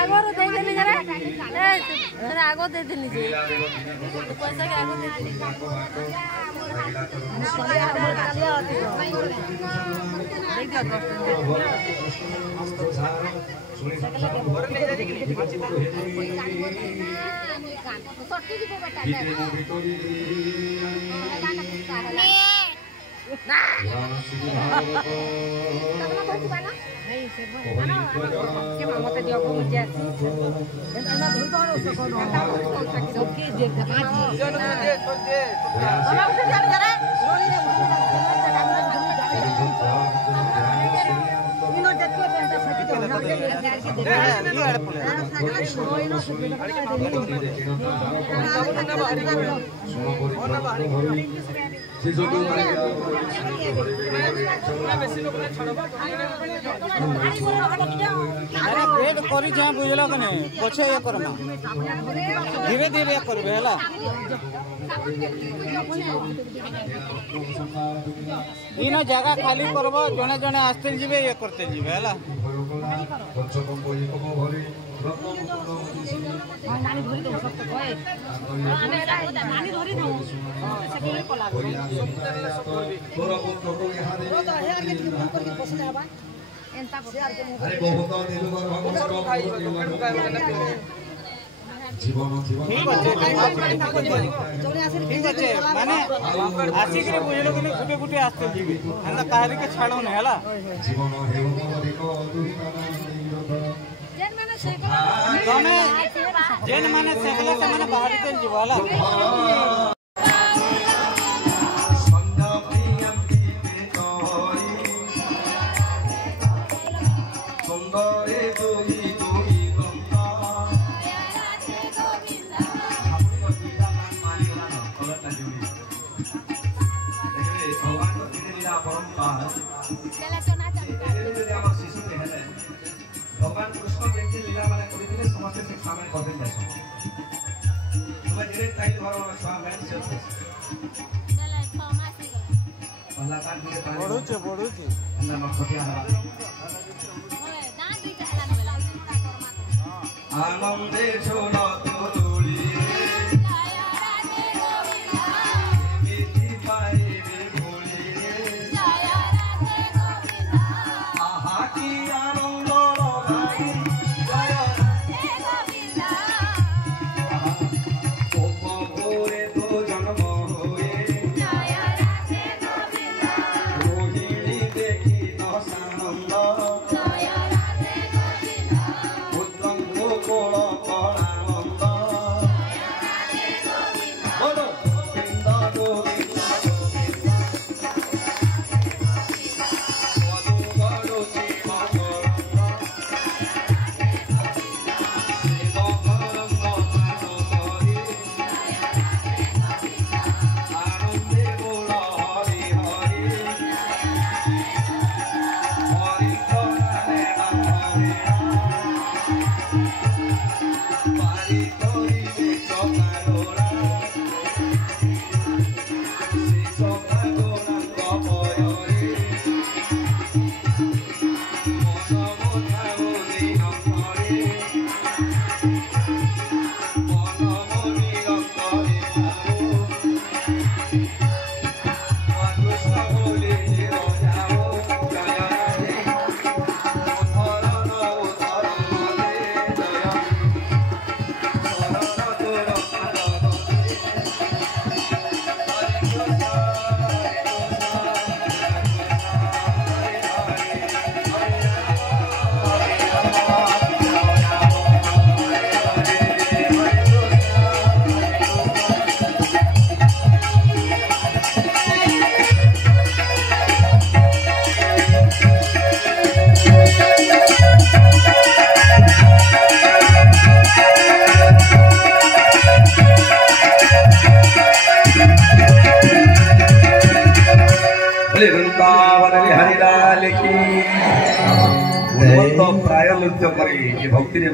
आगो देदेली जरा आगो देदेली पैसा के आगो देदेली मत दियो मुझे वेट करी जा बुझल कने पछे ये करमा धीरे धीरे करबे हला इन जगह खाली करबो जने जने आस्ते जीवे ये करते जीवे हला नानी धरी दो सब तो होए नानी धरी दो सेके पला ठीक अच्छे माने आसिक रे बुझलो कि गुटे गुटे आस्ते जीवी हना काहरी के छाड़ो न हला जेन माने सेकले से माने बाहर चल जीव हला भगवान कृष्ण जैसे लीला माने करते समस्त से सामने करते जाए तुम्हें धीरे टाइल घर में छुआ में से बेला 6 मास ही गला अल्लाह का दिए बड़ुचे अल्लाह मखतिया हवा ओए दान दुईटा हला बेला आनंदे छोड़ो तो डोली वृंदावन बिहारी लाल की प्राय नृत्य करी भक्ति